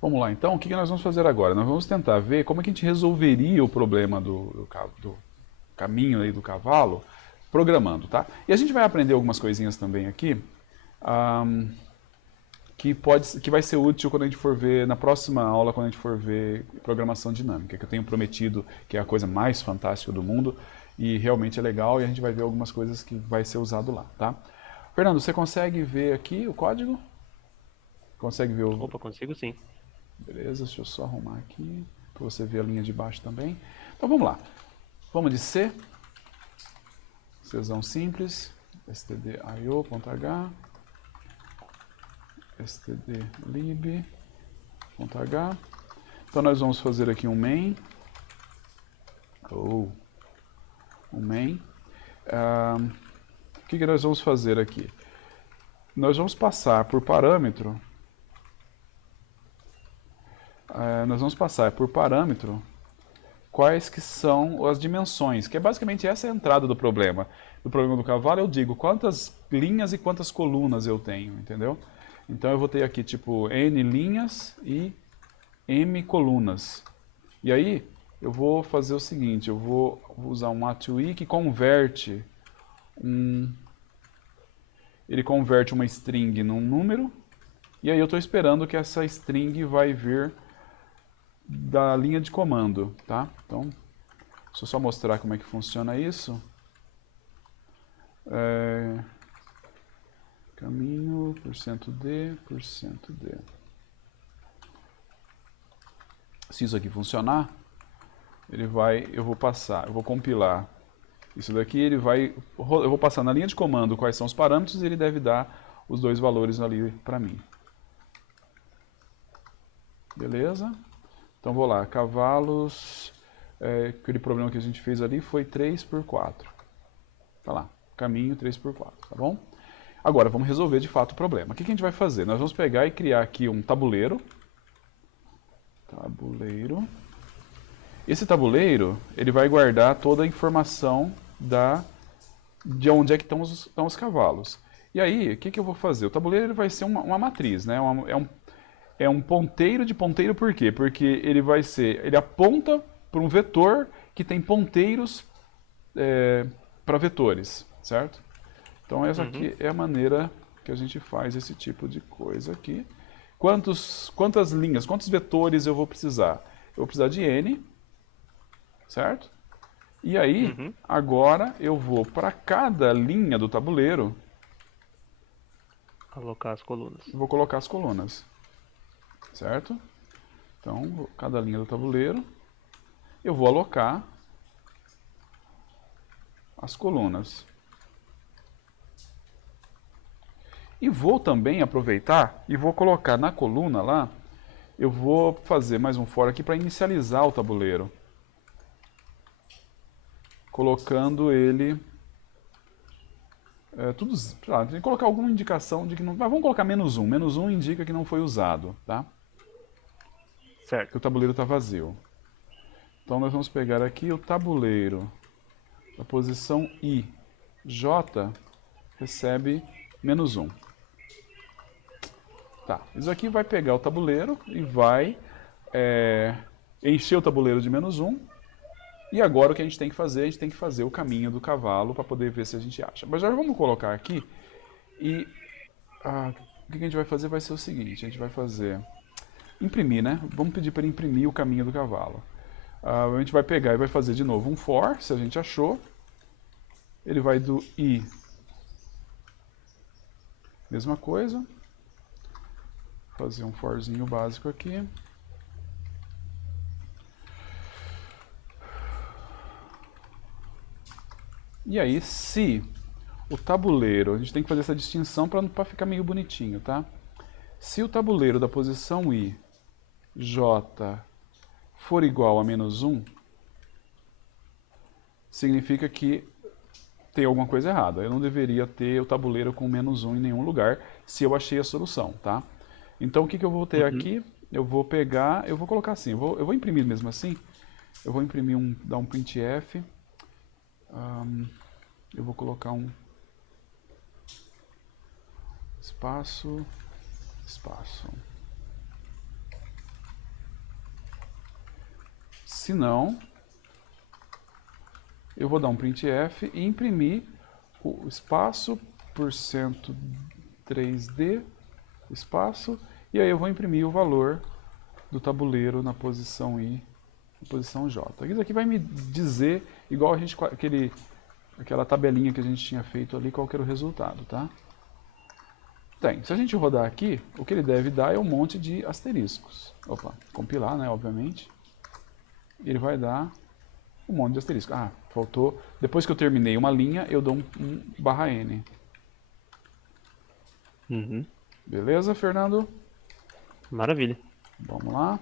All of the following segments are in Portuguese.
Vamos lá, então, o que nós vamos fazer agora? Nós vamos tentar ver como é que a gente resolveria o problema do caminho aí do cavalo programando, tá? E a gente vai aprender algumas coisinhas também aqui, ahm, que vai ser útil quando a gente for ver, na próxima aula, quando a gente for ver programação dinâmica, que eu tenho prometido que é a coisa mais fantástica do mundo, e realmente é legal, e a gente vai ver algumas coisas que vai ser usado lá, tá? Fernando, você consegue ver aqui o código? Consegue ver o, Opa, consigo sim. beleza, deixa eu só arrumar aqui, para você ver a linha de baixo também. Então vamos lá. Vamos de C, Czão simples, stdio.h, stdlib.h. Então nós vamos fazer aqui um main, ou um main. O que nós vamos fazer aqui? Nós vamos passar por parâmetro, quais que são as dimensões, que é basicamente essa a entrada do problema. Do problema do cavalo eu digo quantas linhas e quantas colunas eu tenho, entendeu? Então eu vou ter aqui tipo N linhas e M colunas. E aí eu vou fazer o seguinte, eu vou usar um atui que converte ele converte uma string num número, e aí eu estou esperando que essa string vai vir da linha de comando, tá? Então, deixa eu só mostrar como é que funciona isso. Caminho, %d. Se isso aqui funcionar, eu vou passar, eu vou compilar isso daqui, eu vou passar na linha de comando quais são os parâmetros e ele deve dar os dois valores ali para mim. Beleza? Então vou lá, cavalos, aquele problema que a gente fez ali foi 3 por 4. Tá lá, caminho 3 por 4, tá bom? Agora vamos resolver de fato o problema. O que a gente vai fazer? Nós vamos pegar e criar aqui um tabuleiro. Tabuleiro. Esse tabuleiro, ele vai guardar toda a informação de onde é que estão os cavalos. E aí, o que eu vou fazer? O tabuleiro ele vai ser uma matriz, né? É um ponteiro de ponteiro por quê? Porque ele aponta para um vetor que tem ponteiros para vetores, certo? Então essa Uhum. aqui é a maneira que a gente faz esse tipo de coisa aqui. Quantas linhas, quantos vetores eu vou precisar? Eu vou precisar de n, certo? E aí, Uhum. agora eu vou para cada linha do tabuleiro, Alocar as colunas. eu vou colocar as colunas, certo? Então, cada linha do tabuleiro, eu vou alocar as colunas. E vou também aproveitar e vou colocar na coluna lá, eu vou fazer mais um for aqui para inicializar o tabuleiro. Colocando ele tudo, tem que colocar alguma indicação de que não. Mas vamos colocar -1. -1 indica que não foi usado, tá? Que Certo. o tabuleiro está vazio. Então nós vamos pegar aqui o tabuleiro da posição I. J recebe -1. Tá, isso aqui vai pegar o tabuleiro e vai encher o tabuleiro de -1. E agora o que a gente tem que fazer? A gente tem que fazer o caminho do cavalo para poder ver se a gente acha. Mas já vamos colocar aqui e o que a gente vai fazer vai ser o seguinte, a gente vai fazer imprimir, né? Vamos pedir para ele imprimir o caminho do cavalo. A gente vai pegar e vai fazer de novo um for, se a gente achou. Ele vai do i, mesma coisa. Fazer um forzinho básico aqui. E aí, se o tabuleiro, a gente tem que fazer essa distinção para ficar meio bonitinho, tá? Se o tabuleiro da posição i, j, for igual a -1, significa que tem alguma coisa errada. Eu não deveria ter o tabuleiro com -1 em nenhum lugar se eu achei a solução, tá? Então o que eu vou ter Uhum. aqui? Eu vou pegar, eu vou colocar assim, eu vou imprimir mesmo assim. Eu vou imprimir dar um printf. Eu vou colocar um espaço, espaço. Se não, eu vou dar um printf e imprimir o espaço porcento 3D, espaço, e aí eu vou imprimir o valor do tabuleiro na posição I, na posição J. Isso aqui vai me dizer, igual a gente, aquela tabelinha que a gente tinha feito ali, qual que era o resultado, tá? Se a gente rodar aqui, o que ele deve dar é um monte de asteriscos. Opa, compilar, né, obviamente. Ele vai dar um monte de asteriscos. Ah, faltou. Depois que eu terminei uma linha, eu dou um barra N. Uhum. Beleza, Fernando? Maravilha. Vamos lá.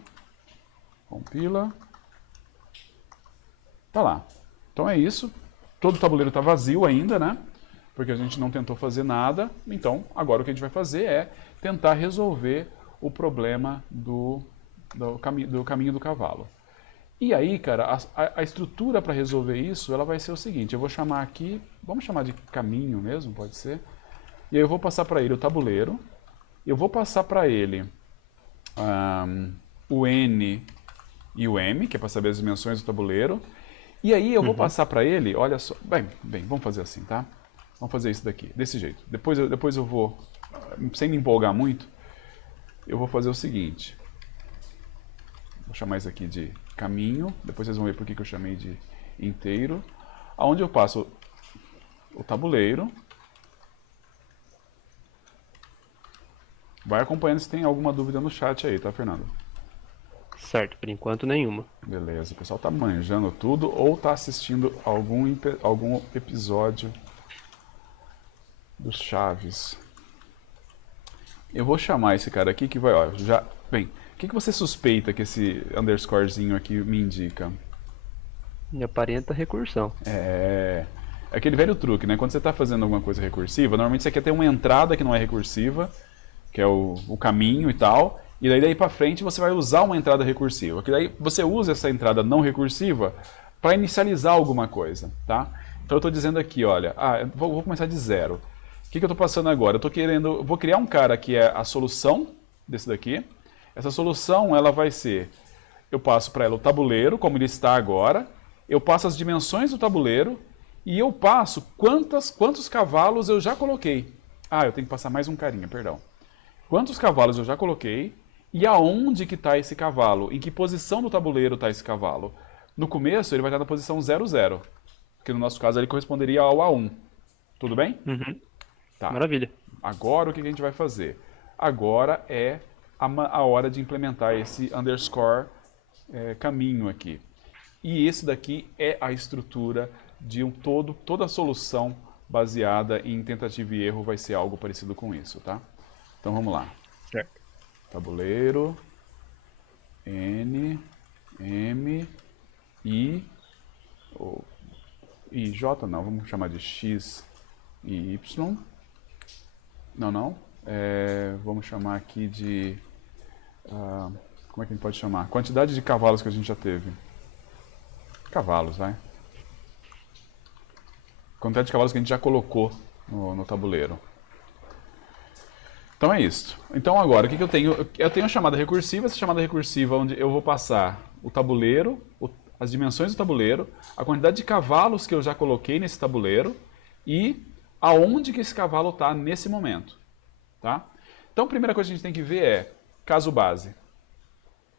Compila. Tá lá. Então é isso. Todo o tabuleiro está vazio ainda, né? Porque a gente não tentou fazer nada. Então, agora o que a gente vai fazer é tentar resolver o problema do caminho do cavalo. E aí, cara, a estrutura para resolver isso, ela vai ser o seguinte. Eu vou chamar aqui, vamos chamar de caminho mesmo, pode ser. E aí eu vou passar para ele o tabuleiro. Eu vou passar para ele o N e o M, que é para saber as dimensões do tabuleiro. E aí eu vou passar para ele, olha só, bem, vamos fazer assim, tá? Vamos fazer isso daqui, desse jeito. Depois eu vou, sem me empolgar muito, eu vou fazer o seguinte. Vou chamar isso aqui de caminho, depois vocês vão ver por que eu chamei de inteiro. Onde eu passo o tabuleiro. Vai acompanhando se tem alguma dúvida no chat aí, tá, Fernando? Certo, por enquanto nenhuma. Beleza, o pessoal tá manjando tudo ou tá assistindo algum episódio dos Chaves. Eu vou chamar esse cara aqui que vai, ó, já... Bem, o que você suspeita que esse underscorezinho aqui me indica? E aparenta recursão. É aquele velho truque, né? Quando você está fazendo alguma coisa recursiva, normalmente você quer ter uma entrada que não é recursiva, que é o caminho e tal, e daí para frente você vai usar uma entrada recursiva. Que daí você usa essa entrada não recursiva para inicializar alguma coisa, tá? Então eu estou dizendo aqui, olha, eu vou começar de zero. O que eu estou passando agora? Vou criar um cara que é a solução desse daqui. Essa solução, ela vai ser, eu passo para ela o tabuleiro, como ele está agora, eu passo as dimensões do tabuleiro e eu passo quantos cavalos eu já coloquei. Eu tenho que passar mais um carinha, perdão. Quantos cavalos eu já coloquei e aonde que está esse cavalo, em que posição do tabuleiro está esse cavalo. No começo ele vai estar na posição 00, que no nosso caso ele corresponderia ao A1. Tudo bem? Uhum. Tá. Maravilha. Agora o que a gente vai fazer? Agora é a hora de implementar esse underscore caminho aqui. E esse daqui é a estrutura de toda a solução baseada em tentativa e erro vai ser algo parecido com isso, tá? Então vamos lá. Certo. Tabuleiro, N, M, I, J não, vamos chamar de X e Y. Não. Vamos chamar aqui de... como é que a gente pode chamar? Quantidade de cavalos que a gente já teve. Cavalos, vai. Quantidade de cavalos que a gente já colocou no tabuleiro. Então é isso. Então agora, o que eu tenho? Eu tenho a chamada recursiva, essa chamada recursiva onde eu vou passar o tabuleiro, as dimensões do tabuleiro, a quantidade de cavalos que eu já coloquei nesse tabuleiro e aonde que esse cavalo está nesse momento. Tá? Então a primeira coisa que a gente tem que ver é caso base.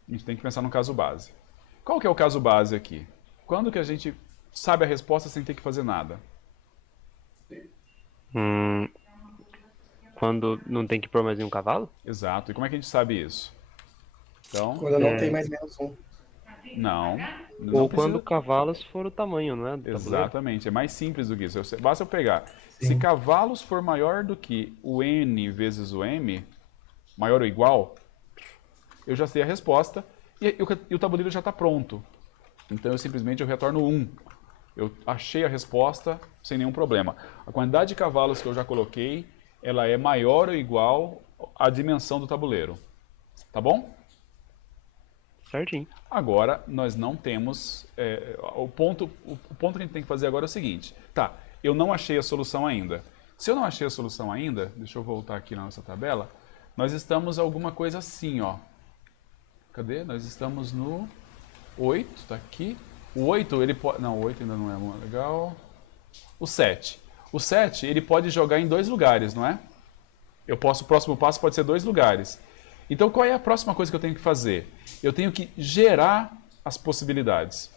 A gente tem que pensar no caso base. Qual que é o caso base aqui? Quando que a gente sabe a resposta sem ter que fazer nada? Quando não tem que pôr mais nenhum cavalo? Exato. E como é que a gente sabe isso? Então, Quando não tem mais menos um. não Ou precisa... quando cavalos for o tamanho, não é? Do tabuleiro? Exatamente. É mais simples do que isso. Basta eu pegar. Sim. Se cavalos for maior do que o N vezes o M, maior ou igual, eu já sei a resposta e o tabuleiro já está pronto. Então eu simplesmente retorno 1. Eu achei a resposta sem nenhum problema. A quantidade de cavalos que eu já coloquei, ela é maior ou igual à dimensão do tabuleiro. Tá bom? Certinho. Agora, nós não temos... o ponto que a gente tem que fazer agora é o seguinte. Tá, eu não achei a solução ainda. Se eu não achei a solução ainda, deixa eu voltar aqui na nossa tabela, nós estamos alguma coisa assim, ó. Cadê? Nós estamos no 8 tá aqui. O 8 ele pode... Não, o 8 ainda não é muito legal. O 7. O 7 ele pode jogar em 2 lugares, não é? O próximo passo pode ser 2 lugares. Então qual é a próxima coisa que eu tenho que fazer? Eu tenho que gerar as possibilidades.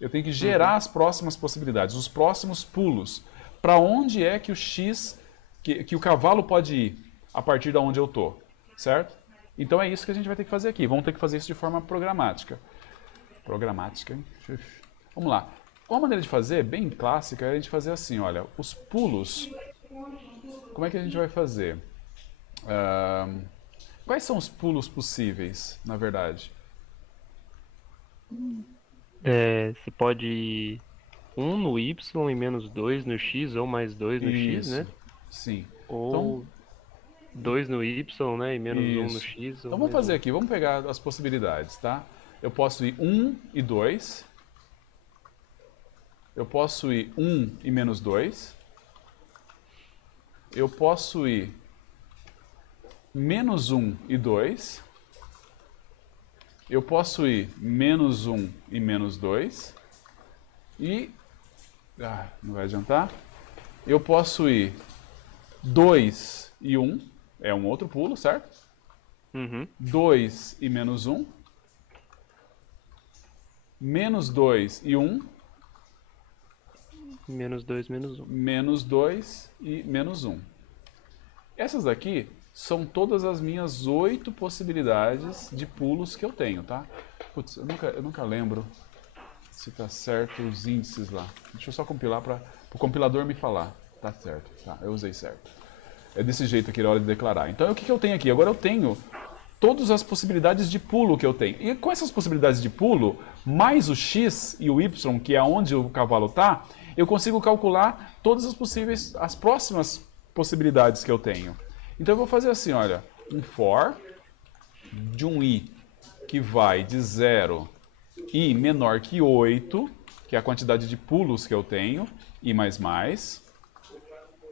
Eu tenho que gerar as próximas possibilidades, os próximos pulos. Para onde é que o X, que o cavalo pode ir a partir de onde eu estou, certo? Então é isso que a gente vai ter que fazer aqui. Vamos ter que fazer isso de forma programática. Programática, hein? Vamos lá. Uma maneira de fazer, bem clássica, é a gente fazer assim, olha, os pulos. Como é que a gente vai fazer? Quais são os pulos possíveis, na verdade? Você pode ir 1 no Y e menos 2 no X, ou mais 2 no X, né? Isso, sim. Então, Ou 2 no Y, né? E menos 1 no isso. X, ou Então vamos mais fazer 1. aqui, vamos pegar as possibilidades, tá? Eu posso ir 1 e 2. Eu posso ir 1 e menos 2. Eu posso ir menos 1 e 2. Eu posso ir menos 1 e menos 2. E... não vai adiantar. Eu posso ir 2 e 1. É um outro pulo, certo? Uhum. 2 e menos 1. Menos 2 e 1. Menos 2, menos 1. Menos 2 e menos 1. Essas daqui são todas as minhas 8 possibilidades de pulos que eu tenho, tá? Putz, eu nunca lembro se tá certo os índices lá. Deixa eu só compilar para o compilador me falar. Tá certo, tá, eu usei certo. É desse jeito aqui na hora de declarar. Então o que eu tenho aqui? Agora eu tenho todas as possibilidades de pulo que eu tenho. E com essas possibilidades de pulo, mais o X e o Y, que é onde o cavalo está, eu consigo calcular todas as próximas possibilidades que eu tenho. Então eu vou fazer assim, olha, um for de um i que vai de 0 i menor que 8, que é a quantidade de pulos que eu tenho, i mais mais.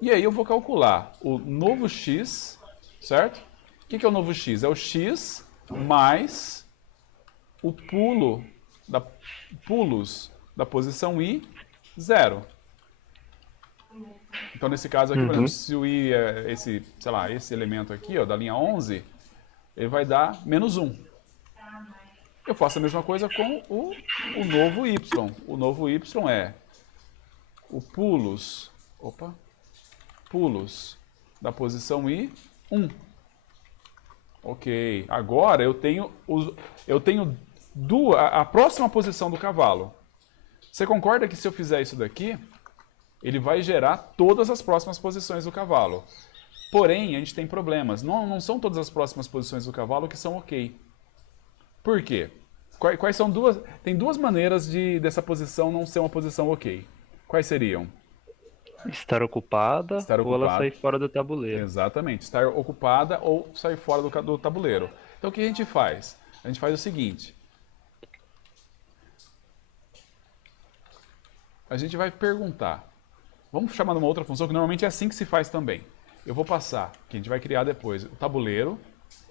E aí eu vou calcular o novo x, certo? O que é o novo x? É o x mais o pulos da posição i, 0. Então, nesse caso aqui, por exemplo, se o i é esse, sei lá, esse elemento aqui, ó, da linha 11, ele vai dar menos 1. Eu faço a mesma coisa com o novo y. O novo y é o pulos da posição i, 1. Ok, agora eu tenho a próxima posição do cavalo. Você concorda que se eu fizer isso daqui, ele vai gerar todas as próximas posições do cavalo. Porém, a gente tem problemas. Não são todas as próximas posições do cavalo que são ok. Por quê? Quais são duas... Tem duas maneiras dessa posição não ser uma posição ok. Quais seriam? Estar ocupada, Estar ou ela ocupada. sair fora do tabuleiro. Exatamente. Estar ocupada ou sair fora do tabuleiro. Então, o que a gente faz? A gente faz o seguinte. A gente vai perguntar. Vamos chamar de uma outra função que normalmente é assim que se faz também. Eu vou passar, que a gente vai criar depois, o tabuleiro.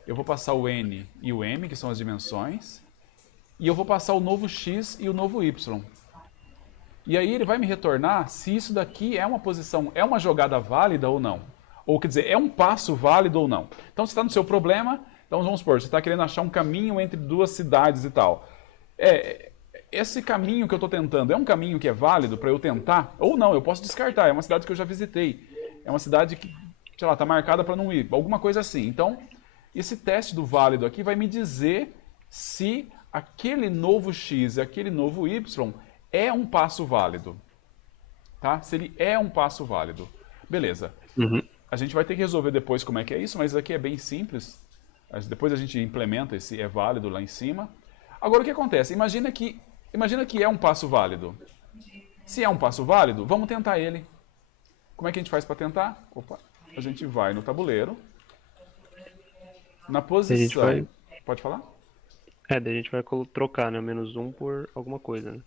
Eu vou passar o n e o m, que são as dimensões. E eu vou passar o novo x e o novo y. E aí ele vai me retornar se isso daqui é uma posição, é uma jogada válida ou não. Ou quer dizer, é um passo válido ou não. Então você está no seu problema, então vamos supor, você está querendo achar um caminho entre duas cidades e tal. Esse caminho que eu estou tentando é um caminho que é válido para eu tentar? Ou não, eu posso descartar, é uma cidade que eu já visitei. É uma cidade que, sei lá, está marcada para não ir, alguma coisa assim. Então, esse teste do válido aqui vai me dizer se aquele novo x e aquele novo y é um passo válido. Tá? Se ele é um passo válido. Beleza. Uhum. A gente vai ter que resolver depois como é que é isso, mas isso aqui é bem simples. Depois a gente implementa esse é válido lá em cima. Agora o que acontece? Imagina que é um passo válido. Se é um passo válido, vamos tentar ele. Como é que a gente faz para tentar? A gente vai no tabuleiro. Na posição... Pode falar? Daí a gente vai trocar, né? O menos 1 por alguma coisa, né?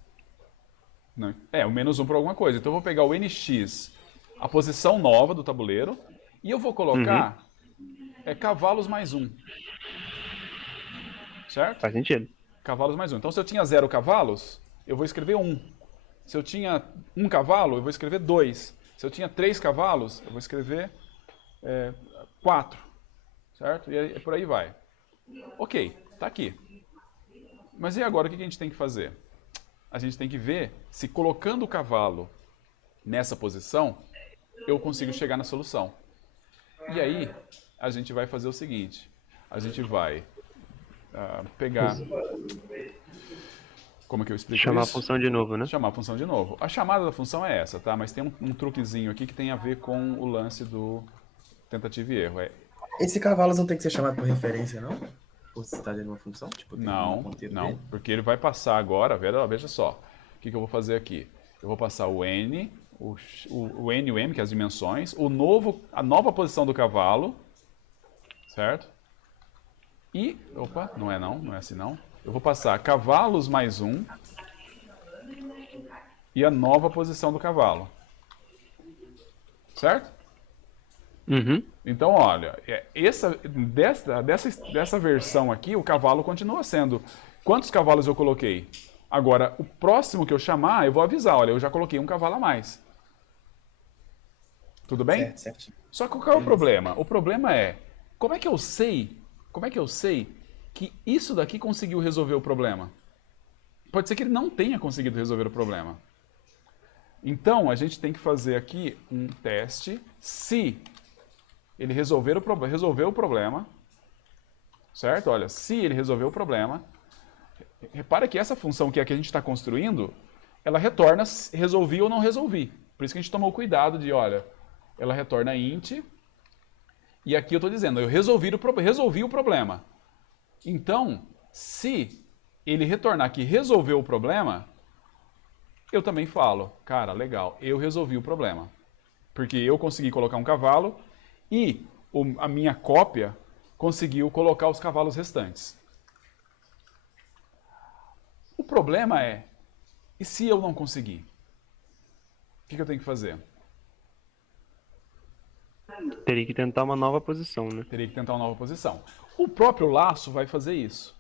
Não. O menos 1 por alguma coisa. Então eu vou pegar o nx, a posição nova do tabuleiro, e eu vou colocar cavalos mais 1. Certo? Faz sentido. cavalos mais 1. Então, se eu tinha 0 cavalos, eu vou escrever 1. Se eu tinha 1 cavalo, eu vou escrever 2. Se eu tinha 3 cavalos, eu vou escrever 4. Certo? E por aí vai. Ok, tá aqui. Mas e agora o que a gente tem que fazer? A gente tem que ver se colocando o cavalo nessa posição, eu consigo chegar na solução. E aí, a gente vai fazer o seguinte. A gente vai pegar... Como é que eu explico Chamar a isso? função de novo, né? Chamar a função de novo. A chamada da função é essa, tá? Mas tem um truquezinho aqui que tem a ver com o lance do tentativa e erro. Esse cavalos não tem que ser chamado por referência, não? Ou se está dentro de uma função? Tipo, tem um Não, ponteiro não, dele? porque ele vai passar agora, veja só. O que eu vou fazer aqui? Eu vou passar o N, o N e o M, que é as dimensões, a nova posição do cavalo, certo? E, opa, não é assim não. Eu vou passar cavalos mais 1 e a nova posição do cavalo. Certo? Uhum. Então, olha, dessa versão aqui, o cavalo continua sendo... Quantos cavalos eu coloquei? Agora, o próximo que eu chamar, eu vou avisar, olha, eu já coloquei um cavalo a mais. Tudo bem? Certo, certinho. Só que qual é o problema? O problema é, como é que eu sei que isso daqui conseguiu resolver o problema? Pode ser que ele não tenha conseguido resolver o problema. Então, a gente tem que fazer aqui um teste se ele resolveu o problema, certo? Olha, se ele resolveu o problema, repara que essa função que é a que a gente está construindo, ela retorna resolvi ou não resolvi. Por isso que a gente tomou cuidado de, olha, ela retorna int, e aqui eu estou dizendo, eu resolvi o problema. Então, se ele retornar que resolveu o problema, eu também falo, cara, legal, eu resolvi o problema. Porque eu consegui colocar um cavalo e a minha cópia conseguiu colocar os cavalos restantes. O problema é, e se eu não conseguir? O que eu tenho que fazer? Teria que tentar uma nova posição, né? Teria que tentar uma nova posição. O próprio laço vai fazer isso.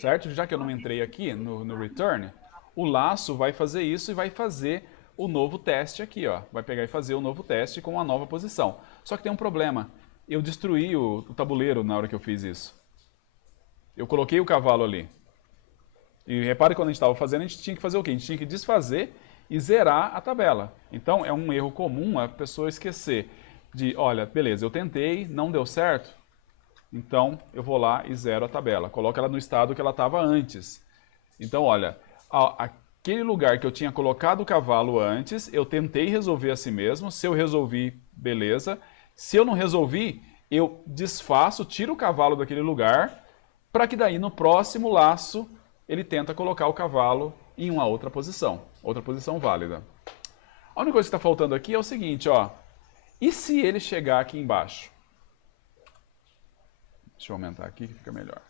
Certo? Já que eu não entrei aqui no return, o laço vai fazer isso e vai fazer o novo teste aqui, ó. Vai pegar e fazer o novo teste com a nova posição. Só que tem um problema. Eu destruí o tabuleiro na hora que eu fiz isso. Eu coloquei o cavalo ali. E repare que quando a gente estava fazendo, a gente tinha que fazer o quê? A gente tinha que desfazer e zerar a tabela. Então, é um erro comum a pessoa esquecer de, olha, beleza, eu tentei, não deu certo, então eu vou lá e zero a tabela. Coloco ela no estado que ela estava antes. Então, olha, aquele lugar que eu tinha colocado o cavalo antes, eu tentei resolver a si mesmo. Se eu resolvi, beleza. Se eu não resolvi, eu desfaço, tiro o cavalo daquele lugar, para que daí no próximo laço ele tenta colocar o cavalo em uma outra posição válida. A única coisa que está faltando aqui é o seguinte, ó. E se ele chegar aqui embaixo? Deixa eu aumentar aqui que fica melhor.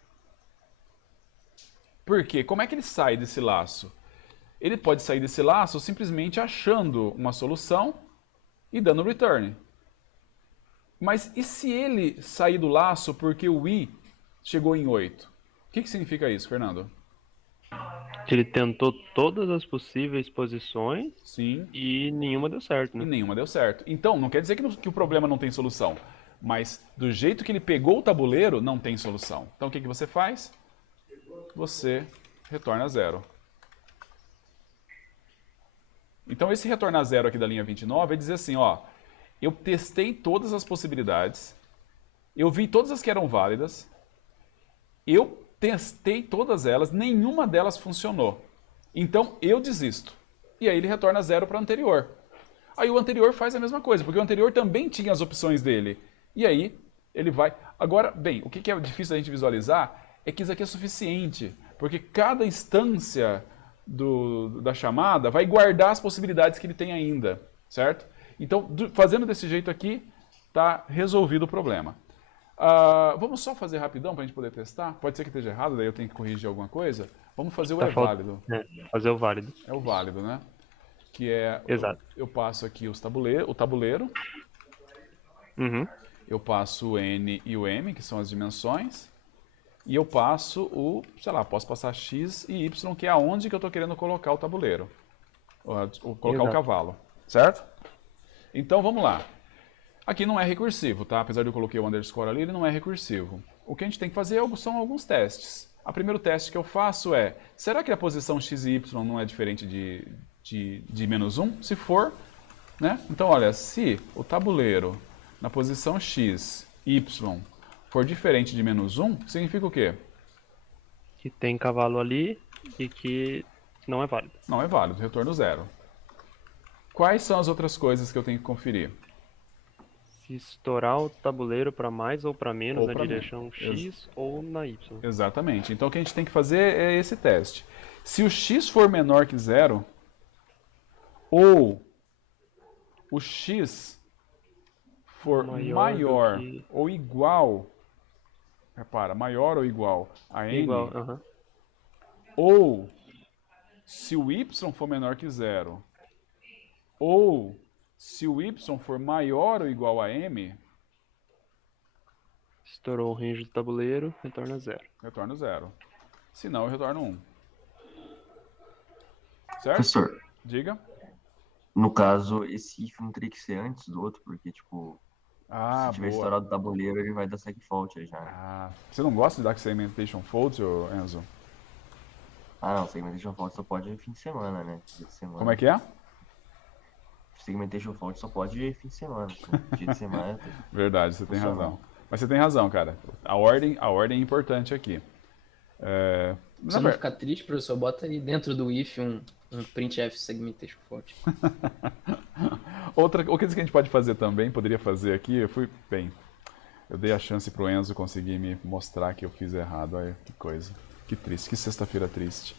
Por quê? Como é que ele sai desse laço? Ele pode sair desse laço simplesmente achando uma solução e dando return. Mas e se ele sair do laço porque o i chegou em 8? O que significa isso, Fernando? Ele tentou todas as possíveis posições. Sim. E nenhuma deu certo, né? E nenhuma deu certo. Então, não quer dizer que o problema não tem solução. Mas do jeito que ele pegou o tabuleiro, não tem solução. Então o que você faz? Você retorna 0. Então esse retornar 0 aqui da linha 29 é dizer assim, ó, eu testei todas as possibilidades, eu vi todas as que eram válidas, eu testei todas elas, nenhuma delas funcionou. Então eu desisto. E aí ele retorna 0 para o anterior. Aí o anterior faz a mesma coisa, porque o anterior também tinha as opções dele. E aí ele vai... Agora, bem, o que é difícil da gente visualizar é que isso aqui é suficiente, porque cada instância da chamada vai guardar as possibilidades que ele tem ainda, certo? Então, fazendo desse jeito aqui, está resolvido o problema. Vamos só fazer rapidão para a gente poder testar? Pode ser que esteja errado, daí eu tenho que corrigir alguma coisa. Vamos fazer o válido. Fazer o válido. É o válido, né? Que é... Exato. Eu passo aqui o tabuleiro. Uhum. Eu passo o N e o M, que são as dimensões. e eu passo sei lá, posso passar x e y, que é aonde que eu estou querendo colocar o tabuleiro, ou colocar o Exato. cavalo, certo? Então vamos lá. Aqui não é recursivo, tá? Apesar de eu coloquei o underscore ali, ele não é recursivo. O que a gente tem que fazer são alguns testes. O primeiro teste que eu faço é, será que a posição x e y não é diferente de menos 1? Se for, né? Então olha, se o tabuleiro na posição x, y for diferente de menos 1, significa o quê? Que tem cavalo ali e que não é válido. Não é válido, retorno 0. Quais são as outras coisas que eu tenho que conferir? Se estourar o tabuleiro para mais ou para menos Ou na pra menos. direção X ou na Y. Exatamente. Então o que a gente tem que fazer é esse teste. Se o x for menor que 0, ou o x for maior do que... ou igual, repara, maior ou igual a n, Igual, aham. ou se o y for menor que 0, ou se o y for maior ou igual a m, Estourou o range do tabuleiro, retorna 0. retorno 0. Se não, eu retorno 1. Certo? Professor, Diga. no caso, esse if não teria que ser antes do outro, porque, tipo, Ah, se tiver boa. estourado o tabuleiro, ele vai dar segfault aí já, né? Ah, você não gosta de dar segmentation fault, Enzo? Ah, não, segmentation fault só pode fim de semana, né? Dia de semana. Como é que é? Segmentation fault só pode fim de semana. Pô. Dia de semana. Verdade, você tem Funciona. razão. Mas você tem razão, cara. A ordem é importante aqui. É, Pra você não ficar triste, professor, bota aí dentro do if um printf segmentation fault. outra coisa que a gente pode fazer também, poderia fazer aqui, eu dei a chance pro Enzo conseguir me mostrar que eu fiz errado. Olha que coisa. Que triste, que sexta-feira triste.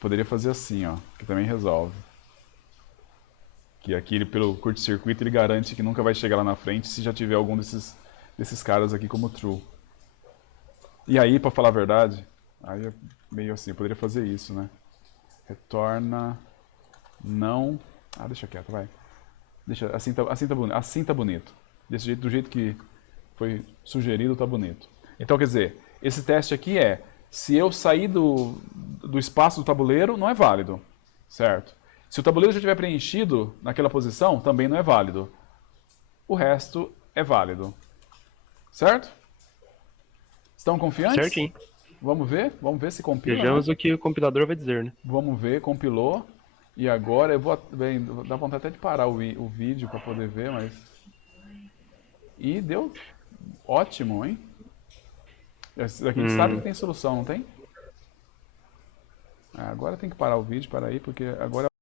Poderia fazer assim, ó, que também resolve. Que aqui, pelo curto-circuito, ele garante que nunca vai chegar lá na frente se já tiver algum desses caras aqui como true. E aí, pra falar a verdade, aí é meio assim, eu poderia fazer isso, né? Retorna não... Ah, deixa quieto, vai. Deixa, assim tá bonito. Desse jeito, do jeito que foi sugerido, tá bonito. Então, quer dizer, esse teste aqui é, se eu sair do espaço do tabuleiro, não é válido, certo? Se o tabuleiro já estiver preenchido naquela posição, também não é válido. O resto é válido. Certo? Estão confiantes? Certinho. Vamos ver se compila. Vejamos Né? o que o compilador vai dizer, né? Vamos ver, compilou. E agora eu vou dar vontade até de parar o vídeo para poder ver, mas... E deu ótimo, hein? Esse daqui a gente sabe que tem solução, não tem? Agora tem que parar o vídeo, para aí, porque agora